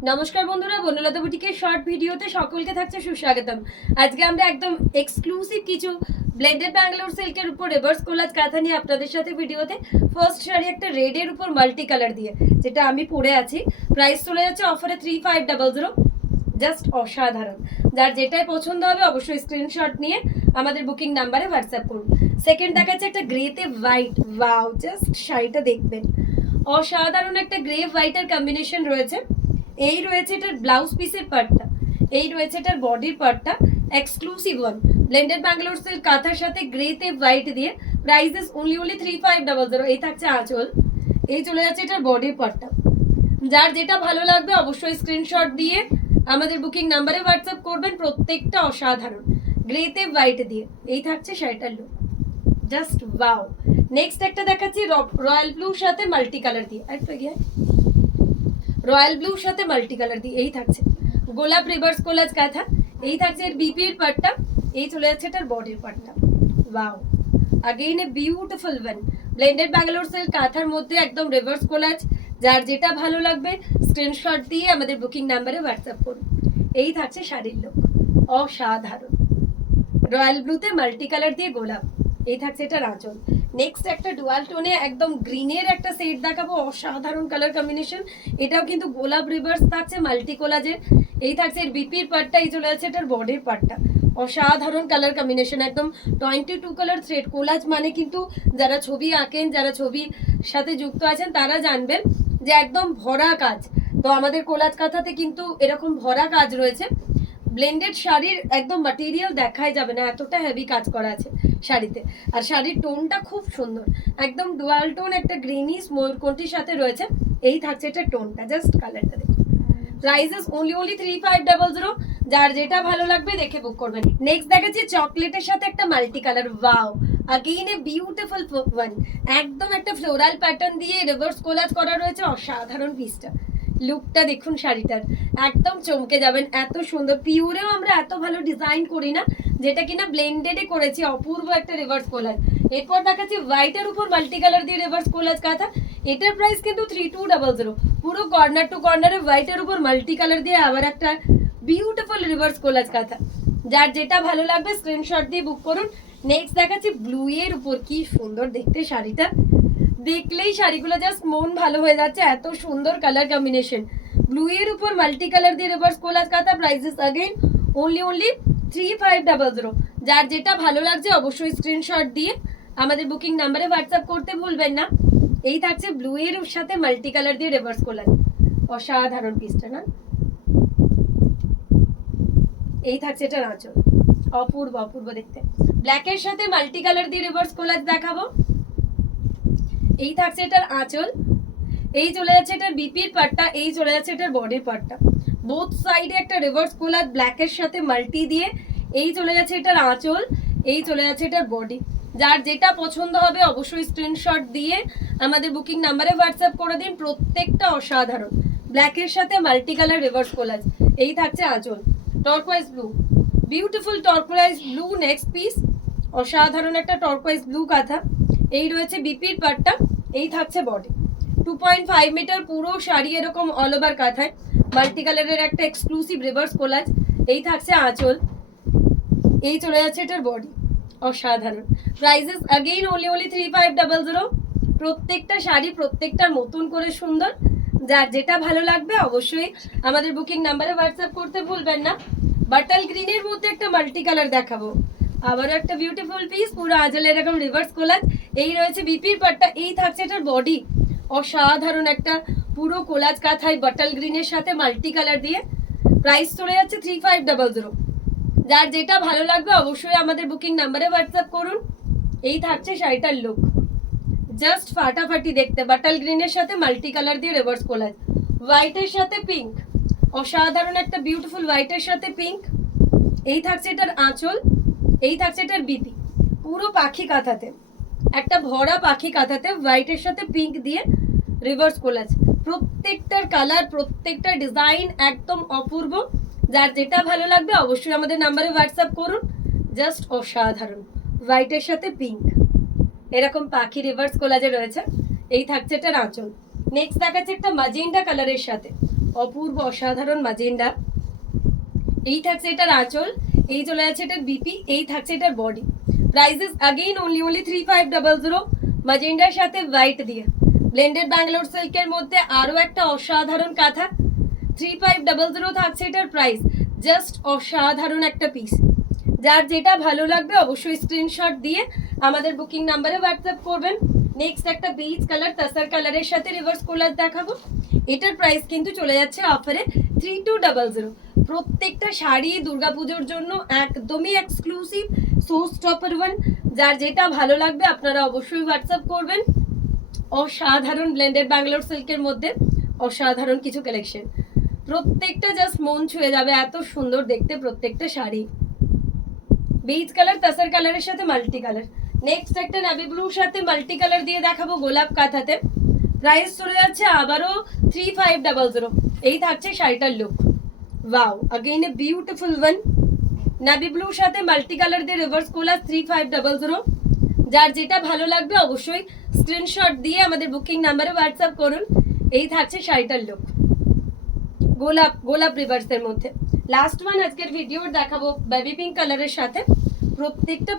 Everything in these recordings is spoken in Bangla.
নমস্কার বন্ধুরা, বনলতা বুটিকের শর্ট ভিডিওতে সকলকে থাকছে সুস্বাগতম। আজকে আমরা একদম এক্সক্লুসিভ কিছু ব্লেন্ডেড ব্যাঙ্গালোর সিল্কের উপর রিভার্স কোলাজ কাঁথা নিয়ে আপনাদের সাথে ভিডিওতে। ফার্স্ট শাড়ি একটা রেডের উপর মাল্টি কালার দিয়ে, যেটা আমি পরে আছি। প্রাইস চলে যাচ্ছে অফারে 3500, জাস্ট অসাধারণ। যার যেটাই পছন্দ হবে অবশ্যই স্ক্রিনশট নিয়ে আমাদের বুকিং নাম্বারে হোয়াটসঅ্যাপ করুন। সেকেন্ড দেখাচ্ছে একটা গ্রেতে হোয়াইট, ওয়াও, জাস্ট শাড়িটা দেখবেন, অসাধারণ একটা গ্রে হোয়াইটের কম্বিনেশন রয়েছে। এই রয়েছে এটার ব্লাউজ পিসের পার্টটা, এই রয়েছে এটার বডির পার্টটা, exclusive one blended Bangalore silk কাঁথার সাথে গ্রেতে হোয়াইট দিয়ে। Price only 3500। এই থাকছে আঁচল, এই চলে যাচ্ছে এটার বডির পার্টটা। যার যেটা ভালো লাগবে অবশ্যই স্ক্রিনশট দিয়ে আমাদের বুকিং নাম্বারে হোয়াটসঅ্যাপ করবেন। প্রত্যেকটা অসাধারণ গ্রেতে হোয়াইট দিয়ে। এই থাকছে শাড়িটার লুক, জাস্ট ওয়াও। নেক্সট একটা দেখাচ্ছি রয়্যাল ব্লুর সাথে মাল্টি কালার দিয়ে, একটু গিয়ে রয়্যাল ব্লুর সাথে মাল্টি কালার দিয়ে। এই থাকছে গোলাপ রিভার্স কোলাজ কাঁথা। এই থাকছে এর বিপির পার্টটা, এই চলে যাচ্ছে এটার বডির পার্টটা। Wow, again a beautiful one blended Bangalore silk কাঁথার মধ্যে একদম রিভার্স কোলাজ। যার যেটা ভালো লাগবে স্ক্রিনশট দিয়ে আমাদের বুকিং নাম্বারে হোয়াটসঅ্যাপ করুন। এই থাকছে শাড়ির লুক, অসাধারণ রয়্যাল ব্লুতে মাল্টি কালার দিয়ে গোলাপ। এই থাকছে এটার আঁচল। নেক্সট একটা ডুয়াল টোনে একদম গ্রিনের একটা সেট দেখাবো, অসাধারণ কালার কম্বিনেশন। এটাও কিন্তু গোলাপ রিভার্স থাকছে মাল্টি কোলাজের। এই থাকছে এর বিপির পার্টটা, এই চলে যাচ্ছে এটার বডির পার্টটা। অসাধারণ কালার কম্বিনেশন, একদম 22 কালার থ্রেড কোলাজ। মানে কিন্তু যারা ছবি আঁকেন, যারা ছবির সাথে যুক্ত আছেন তারা জানবেন যে একদম ভরা কাজ। তো আমাদের কোলাজ কাঁথাতে কিন্তু এরকম ভরা কাজ রয়েছে। ব্লেন্ডেড শাড়ির একদম ম্যাটেরিয়াল দেখাই যাবে না, এতটা হেভি কাজ করা আছে শাড়িতে। আর শাড়ির টোনটা খুব সুন্দর, একদম ডুয়াল টোন, একটা গ্রিনিশ ময়ূরকণ্ঠীর সাথে রয়েছে। এই থাকছে এটা টোনটা, জাস্ট কালারটা দেখুন। Prices only 3500। যার যেটা ভালো লাগবে দেখে বুক করবেন। নেক্সট দেখাচ্ছি চকলেটের সাথে একটা multi colour, wow, again a beautiful one. একদম একটা ফ্লোরাল প্যাটার্ন দিয়ে রিভার্স কোলাজ করা রয়েছে। অসাধারণ পিসটা, লুকটা দেখুন শাড়িটার, একদম চমকে যাবেন। এত সুন্দর, পিওরেও আমরা এত ভালো ডিজাইন করি না, যেটা কিনা ব্লেন্ডেডে করেছি। অপূর্ব একটা রিভার্স কোলাজ। এরপর দেখাচ্ছি হোয়াইটের উপর মাল্টি কালার দিয়ে রিভার্স কোলাজ কাঁথা। এটার প্রাইস কিন্তু 3200। পুরো কর্নার টু কর্নারে হোয়াইটের উপর মাল্টি কালার দিয়ে আবার একটা বিউটিফুল রিভার্স কোলাজ কাঁথা। যার যেটা ভালো লাগবে স্ক্রিনশট দিয়ে বুক করুন। নেক্সট দেখাচ্ছি ব্লু এর উপর, কি সুন্দর দেখতে শাড়িটা, দেখলেই শাড়িগুলো জাস্ট মন ভালো হয়ে যাচ্ছে, এত সুন্দর কালার কম্বিনেশন। ব্লু এর উপর মাল্টি কালার দিয়ে রিভার্স কোলাজ কাঁথা। Prices again only 3500। যার যেটা ভালো লাগছে অবশ্যই স্ক্রিনশট দিয়ে আমাদের বুকিং নাম্বারে হোয়াটসঅ্যাপ করতে ভুলবেন না। এই থাকছে ব্লু এর সাথে মাল্টি কালার দিয়ে রিভার্স কোলাজ, অসাধারণ পিসটা না। এই থাকছে এটা আঁচল, অপূর্ব অপূর্ব দেখতে। ব্ল্যাকের সাথে মাল্টি কালার দিয়ে রিভার্স কোলাজ দেখাবো। এই থাকছে এটার আঁচল, এই চলে যাচ্ছে এটার বিপির পার্টটা, এই চলে যাচ্ছে এটার বডির পার্টটা। বোথ সাইডে একটা রিভার্স কোলাজ ব্ল্যাকের সাথে মাল্টি দিয়ে। এই চলে যাচ্ছে এটার আঁচল, এই চলে যাচ্ছে এটার বডি। যার যেটা পছন্দ হবে অবশ্যই স্ক্রিনশট দিয়ে আমাদের বুকিং নাম্বারে হোয়াটসঅ্যাপ করে দিন। প্রত্যেকটা অসাধারণ, ব্ল্যাকের সাথে মাল্টি কালার রিভার্স কোলাজ। এই থাকছে আঁচল, turquoise blue, beautiful turquoise blue. Next piece, অসাধারণ একটা টর্কোয়াইজ ব্লু কাঁথা। এই রয়েছে বিপির পার্টটা, এই থাকছে বডি। 2.5 মিটার পুরো শাড়ি এরকম অল ওভার কাঁথায় মাল্টি কালারের একটা এক্সক্লুসিভ রিভার্স কোলাজ। এই থাকছে আঁচল, এই চলে যাচ্ছে এটার বডি, অসাধারণ। Prices again only 3500। প্রত্যেকটা শাড়ি প্রত্যেকটার মতন করে সুন্দর। যার যেটা ভালো লাগবে অবশ্যই আমাদের বুকিং নাম্বারে হোয়াটসঅ্যাপ করতে ভুলবেন না। বাটাল গ্রিনের মধ্যে একটা মাল্টি কালার দেখাবো, আবার একটা বিউটিফুল পিস, পুরো আঁচলে এরকম রিভার্স কোলাজ। এই রয়েছে বিপির পার্টটা, এই থাকছে এটার বডি। অসাধারণ একটা পুরো কোলাজ কাঁথায় বাটাল গ্রিনের সাথে মাল্টি কালার দিয়ে। প্রাইস চলে যাচ্ছে 3500। যার যেটা ভালো লাগবে অবশ্যই আমাদের বুকিং নাম্বারে হোয়াটসঅ্যাপ করুন। এই থাকছে শাড়িটার লুক, জাস্ট ফাটাফাটি দেখতে। বাটাল গ্রিনের সাথে মাল্টি কালার দিয়ে রিভার্স কোলাজ, হোয়াইটের সাথে পিঙ্ক, অসাধারণ একটা বিউটিফুল হোয়াইটের সাথে পিঙ্ক। এই থাকছে এটার আঁচল, এই থাকছে এটার বিপি। পুরো পাখি কাঁথাতে, একটা ভরা পাখি কাঁথাতে হোয়াইটের সাথে পিঙ্ক দিয়ে রিভার্স কোলাজ। প্রত্যেকটার কালার, প্রত্যেকটা ডিজাইন একদম অপূর্ব। যার যেটা ভালো লাগবে অবশ্যই আমাদের নাম্বারে হোয়াটসঅ্যাপ করুন। জাস্ট অসাধারণ, হোয়াইটের সাথে পিঙ্ক, এরকম পাখি রিভার্স কোলাজে রয়েছে। এই থাকছে এটার আঁচল। নেক্সট দেখাচ্ছে একটা ম্যাজেন্টা কালারের সাথে, অপূর্ব অসাধারণ মাজেন্ডা। এই থাকছে এটার আঁচল, এই চলে যাচ্ছে এটার বিপি, এই থাকছে এটার বডি। প্রাইসেস अगेन only 3500 মাজেন্ডার সাথে হোয়াইট দিয়ে। ব্লেন্ডেড ব্যাঙ্গালোর সিল্কের মধ্যে আরো একটা অসাধারণ কাঁথা। 3500 থাকছে এটার প্রাইস। জাস্ট অসাধারণ একটা পিস। যার যেটা ভালো লাগবে অবশ্যই স্ক্রিনশট দিয়ে আমাদের বুকিং নাম্বারে হোয়াটসঅ্যাপ করবেন। নেক্সট একটা পিচ কালার তাসার কালারের সাথে রিভার্স কোলার দেখাবো। এটার প্রাইস কিন্তু চলে যাচ্ছে অফারে 3200। প্রত্যেকটা শাড়ি দুর্গাপুজোর জন্য একদমই এক্সক্লুসিভ, সো স্টপার ওয়ান। যার যেটা ভালো লাগবে আপনারা অবশ্যই হোয়াটসঅ্যাপ করবেন। অসাধারণ ব্লেন্ডেড ব্যাঙ্গালোর সিল্কের মধ্যে অসাধারণ কিছু কালেকশন, প্রত্যেকটা জাস্ট মন ছুঁয়ে যাবে, এত সুন্দর দেখতে প্রত্যেকটা শাড়ি। বেজ কালার তাসার কালারের সাথে মাল্টি কালার। নেক্সট একটা নেভি ব্লুর সাথে মাল্টি কালার দিয়ে দেখাবো গোলাপ কাঁথাতে। প্রাইস চলে যাচ্ছে আবারও 3500। এই থাকছে শাড়িটার look. Wow, again a beautiful one. Navy ব্লুর সাথে মাল্টি কালার দিয়ে রিভার্স কোলার 3500। যার যেটা ভালো লাগবে অবশ্যই স্ক্রিনশট দিয়ে আমাদের বুকিং নাম্বারে হোয়াটসঅ্যাপ করুন। এই থাকছে শাড়িটার লুক, গোলাপ গোলাপ রিভার্সের মধ্যে। লাস্ট ওয়ান আজকের ভিডিওর দেখাবো বেবি পিঙ্ক কালারের সাথে।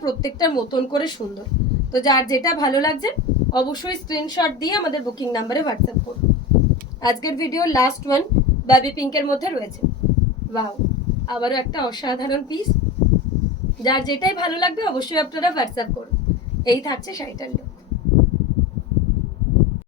প্রত্যেকটার মতন করে সুন্দর। তো যার যেটা ভালো লাগছে অবশ্যই স্ক্রিনশট দিয়ে আমাদের বুকিং নাম্বারে হোয়াটসঅ্যাপ করুন। আজকের ভিডিওর লাস্ট ওয়ান বেবি পিঙ্কের মধ্যে রয়েছে। ওয়াও, আবারও একটা অসাধারণ পিস। যার যেটাই ভালো লাগবে অবশ্যই আপনারা হোয়াটসঅ্যাপ করুন। এই থাকছে শাড়িটার লুক।